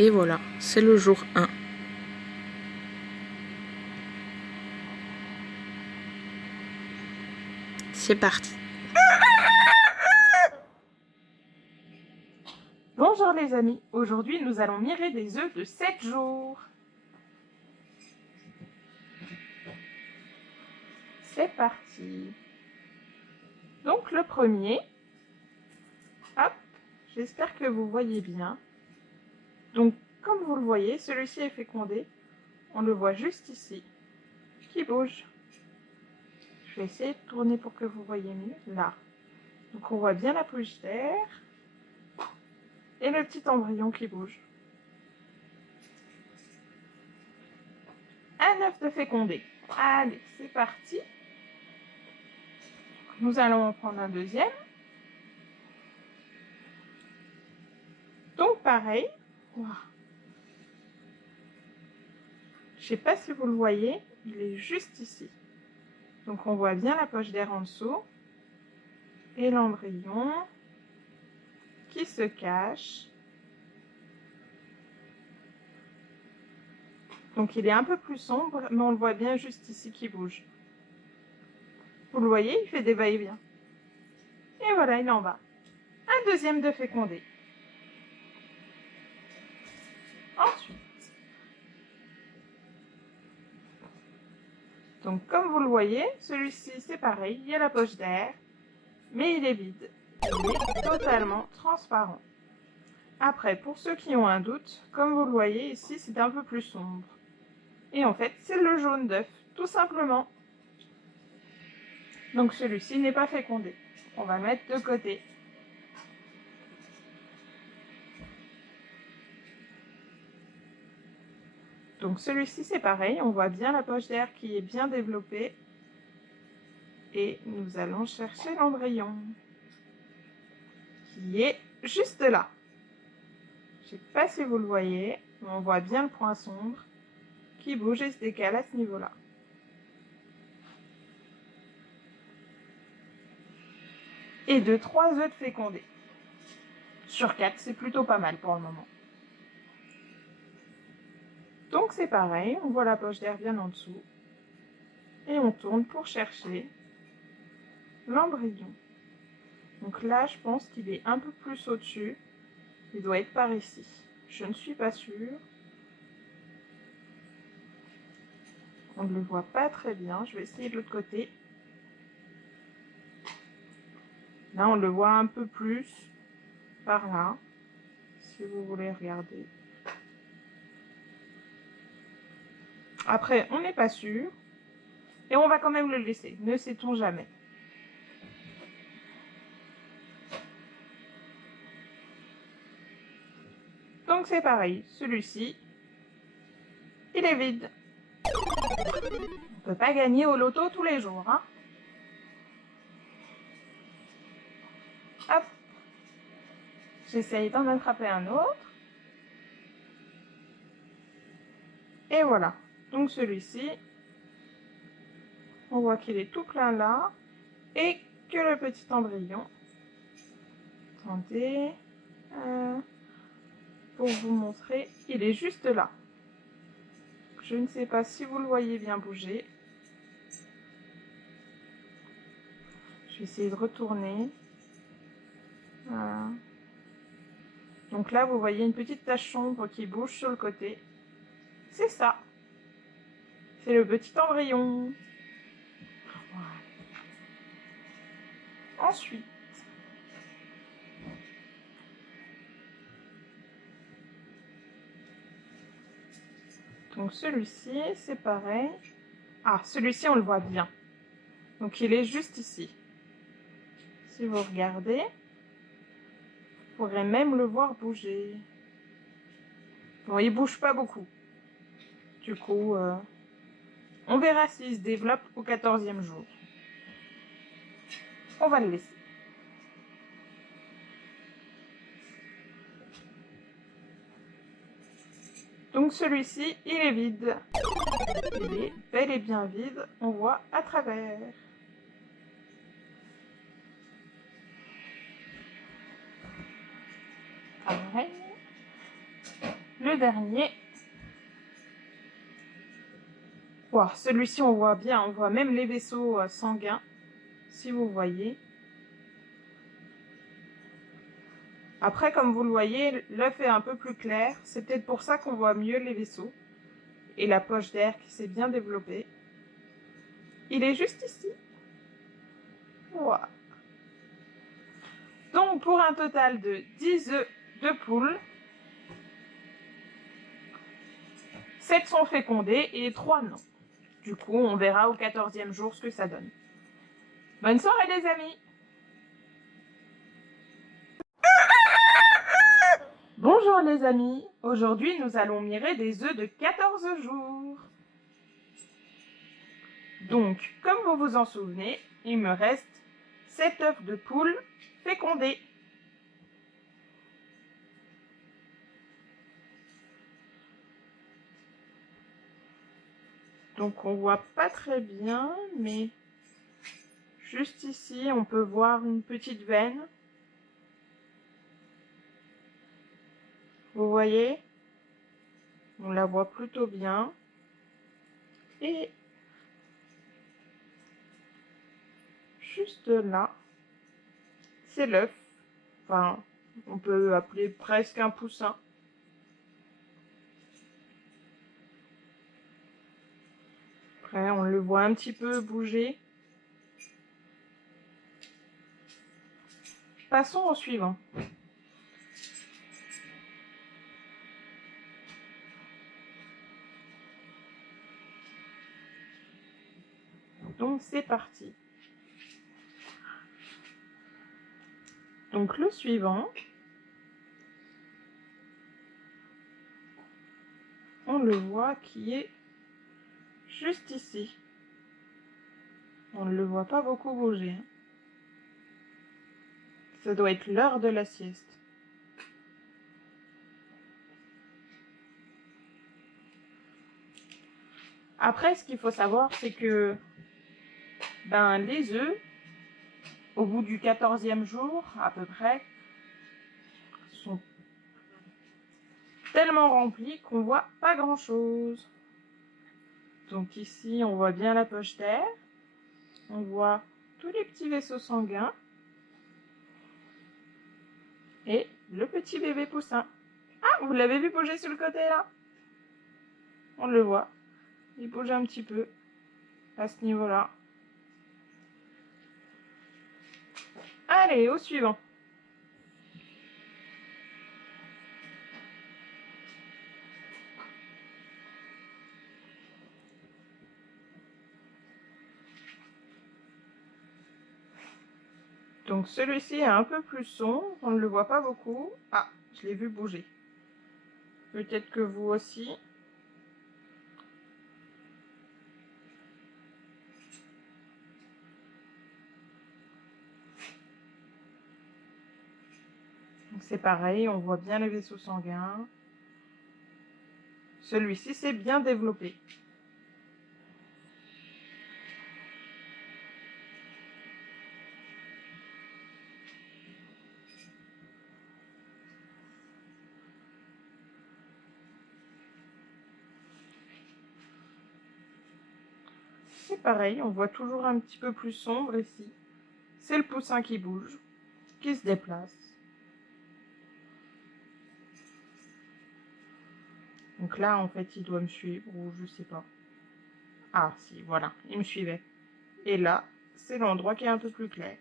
Et voilà, c'est le jour 1. C'est parti. Bonjour les amis, aujourd'hui nous allons mirer des œufs de 7 jours. C'est parti. Donc le premier, hop, j'espère que vous voyez bien. Donc comme vous le voyez, celui-ci est fécondé. On le voit juste ici, qui bouge. Je vais essayer de tourner pour que vous voyez mieux, là. Donc on voit bien la poche d'air et le petit embryon qui bouge. Un œuf de fécondé. Allez, c'est parti. Nous allons en prendre un deuxième. Donc pareil. Wow. Je ne sais pas si vous le voyez, il est juste ici. Donc on voit bien la poche d'air en dessous et l'embryon qui se cache. Donc il est un peu plus sombre, mais on le voit bien juste ici qui bouge. Vous le voyez, il fait des va-et-vient. Et voilà, il en va. Un deuxième de fécondé. Ensuite, donc comme vous le voyez, celui-ci c'est pareil, il y a la poche d'air, mais il est vide. Il est totalement transparent. Après, pour ceux qui ont un doute, comme vous le voyez ici, c'est un peu plus sombre. Et en fait, c'est le jaune d'œuf, tout simplement. Donc celui-ci n'est pas fécondé. On va le mettre de côté. Donc celui-ci, c'est pareil. On voit bien la poche d'air qui est bien développée. Et nous allons chercher l'embryon, qui est juste là. Je ne sais pas si vous le voyez, mais on voit bien le point sombre qui bouge et se décale à ce niveau-là. Et 3 œufs de fécondés. Sur 4, c'est plutôt pas mal pour le moment. Donc c'est pareil, on voit la poche d'air bien en dessous. Et on tourne pour chercher l'embryon. Donc là, je pense qu'il est un peu plus au-dessus. Il doit être par ici. Je ne suis pas sûre. On ne le voit pas très bien. Je vais essayer de l'autre côté. Là, on le voit un peu plus par là, si vous voulez regarder. Après, on n'est pas sûr. Et on va quand même le laisser. Ne sait-on jamais. Donc c'est pareil. Celui-ci, il est vide. On ne peut pas gagner au loto tous les jours, hein. Hop. J'essaye d'en attraper un autre. Et voilà. Donc celui-ci, on voit qu'il est tout plein là. Et que le petit embryon. Attendez. Pour vous montrer, il est juste là. Je ne sais pas si vous le voyez bien bouger. Je vais essayer de retourner. Voilà. Donc là, vous voyez une petite tache sombre qui bouge sur le côté. C'est ça. C'est le petit embryon. Voilà. Ensuite, donc celui-ci, c'est pareil. Ah, celui-ci, on le voit bien. Donc il est juste ici. Si vous regardez, vous pourrez même le voir bouger. Bon, il bouge pas beaucoup. Du coup, on verra s'il se développe au 14e jour. On va le laisser. Donc celui-ci, il est vide. Il est bel et bien vide. On voit à travers. Pareil. le dernier. Wow, celui-ci, on voit bien, on voit même les vaisseaux sanguins, si vous voyez. Après, comme vous le voyez, l'œuf est un peu plus clair. C'est peut-être pour ça qu'on voit mieux les vaisseaux. Et la poche d'air qui s'est bien développée. Il est juste ici. Wow. Donc, pour un total de 10 œufs de poule, 7 sont fécondés et 3 non. Du coup, on verra au 14e jour ce que ça donne. Bonne soirée les amis! Bonjour les amis! Aujourd'hui, nous allons mirer des œufs de 14 jours. Donc, comme vous vous en souvenez, il me reste 7 œufs de poule fécondés. Donc on voit pas très bien, mais juste ici, on peut voir une petite veine. Vous voyez? On la voit plutôt bien. Et juste là, c'est l'œuf. Enfin, on peut appeler presque un poussin. Après, on le voit un petit peu bouger. Passons au suivant. Donc, c'est parti. Donc, le suivant, on le voit qui est juste ici. On ne le voit pas beaucoup bouger. Ça doit être l'heure de la sieste. Après, ce qu'il faut savoir, c'est que les œufs, au bout du 14e jour, à peu près, sont tellement remplis qu'on voit pas grand-chose. Donc ici, on voit bien la poche d'air. On voit tous les petits vaisseaux sanguins. Et le petit bébé poussin. Ah, vous l'avez vu bouger sur le côté là? On le voit. Il bouge un petit peu à ce niveau-là. Allez, au suivant. Donc celui-ci est un peu plus sombre, on ne le voit pas beaucoup. Ah, je l'ai vu bouger. Peut-être que vous aussi. C'est pareil, on voit bien les vaisseaux sanguins. Celui-ci s'est bien développé. C'est pareil, on voit toujours un petit peu plus sombre ici. C'est le poussin qui bouge, qui se déplace. Donc là, en fait, il doit me suivre, ou je sais pas. Ah, si, voilà, il me suivait. Et là, c'est l'endroit qui est un peu plus clair.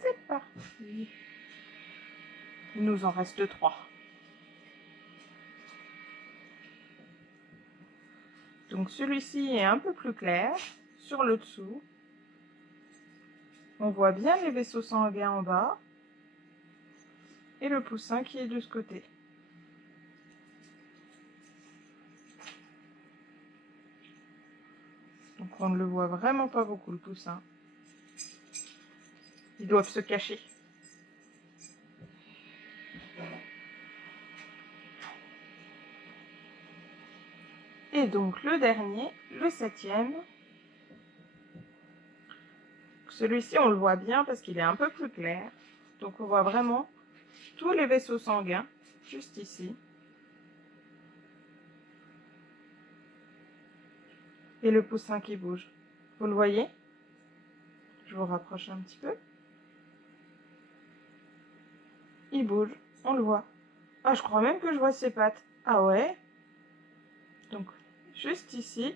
C'est parti. Il nous en reste 3. Donc celui-ci est un peu plus clair sur le dessous. On voit bien les vaisseaux sanguins en bas et le poussin qui est de ce côté. Donc on ne le voit vraiment pas beaucoup le poussin. Ils doivent se cacher. Et donc le dernier, le 7e. celui-ci, on le voit bien parce qu'il est un peu plus clair. Donc on voit vraiment tous les vaisseaux sanguins, juste ici. Et le poussin qui bouge. Vous le voyez? Je vous rapproche un petit peu. Il bouge, on le voit. Ah, je crois même que je vois ses pattes. Ah ouais? Donc, juste ici.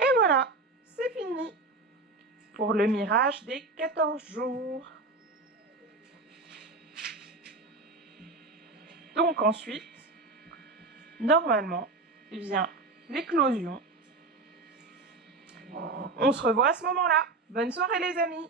Et voilà, c'est fini pour le mirage des 14 jours. Donc ensuite, normalement, vient l'éclosion. On se revoit à ce moment-là. Bonne soirée les amis!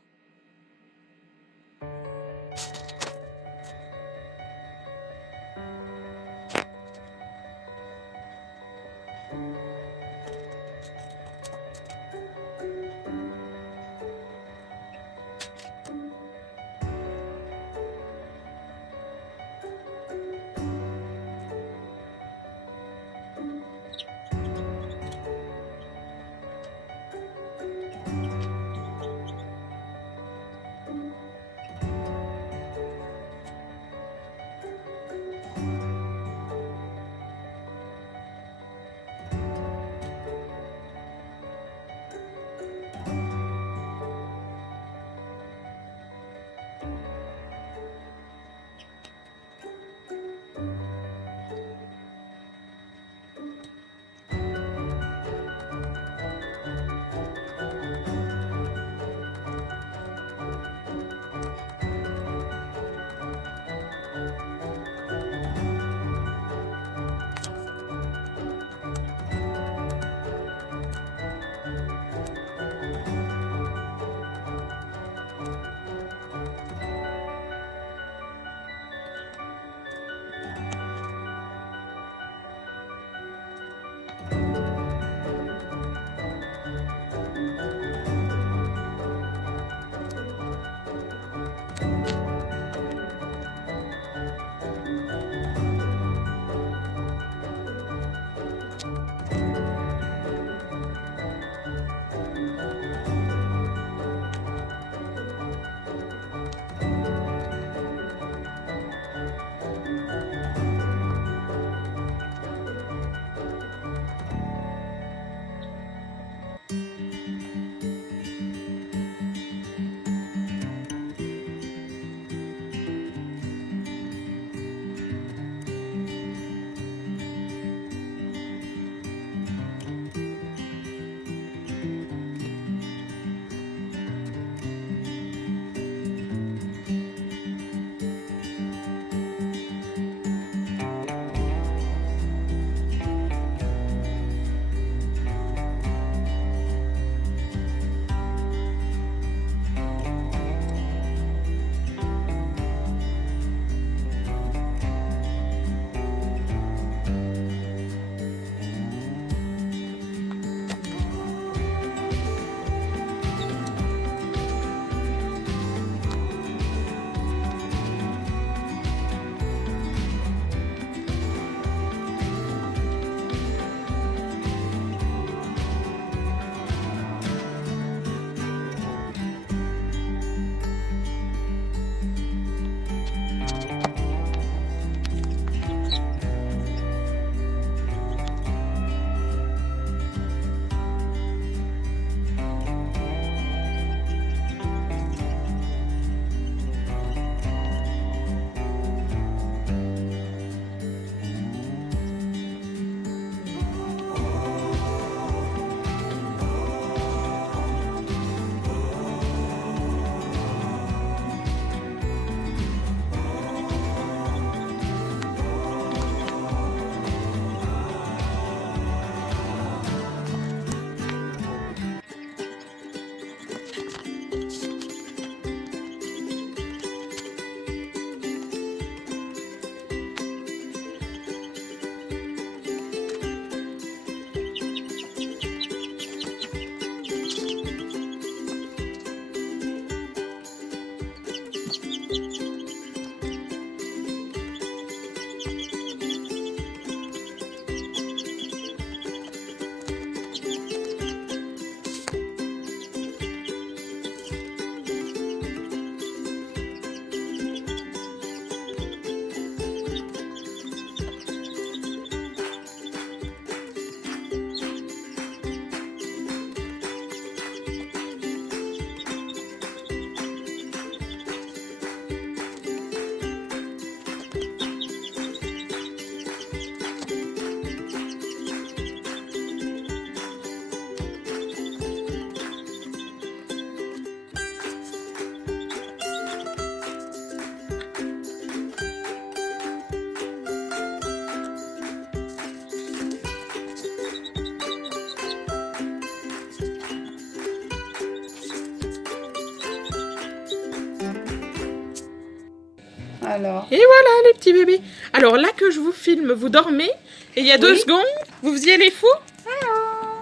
Alors. Et voilà les petits bébés. Alors là que je vous filme, vous dormez et il y a 2 Oui. secondes, vous faisiez les fous.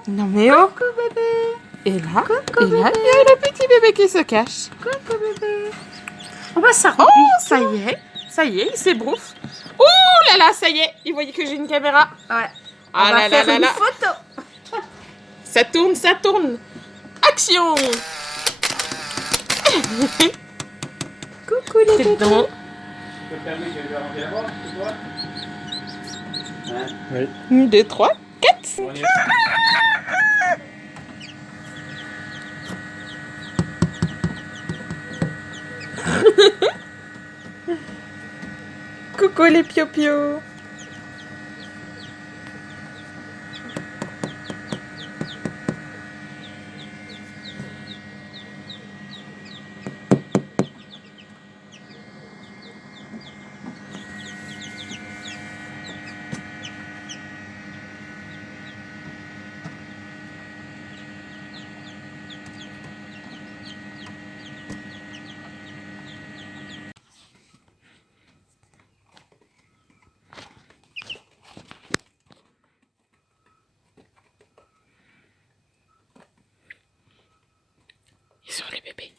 Non mais oh. Coucou bébé. Et là, Coucou et là, bébé. il y a le petit bébé qui se cache. Coucou bébé. Oh bah ça Oh, remplit. ça y est, il s'ébrouffe. Ouh là là, ça y est, il voyait que j'ai une caméra. Ouais. On Ah va là là faire là une là. photo. Ça tourne, ça tourne. Action. Coucou les C'est bébés. dedans. Tu peux fermer que je vais rentrer là-bas, c'est toi? Hein? Oui. 1, 2, 3, 4. On est... Coucou les pio-pio. Ils sont les bébés.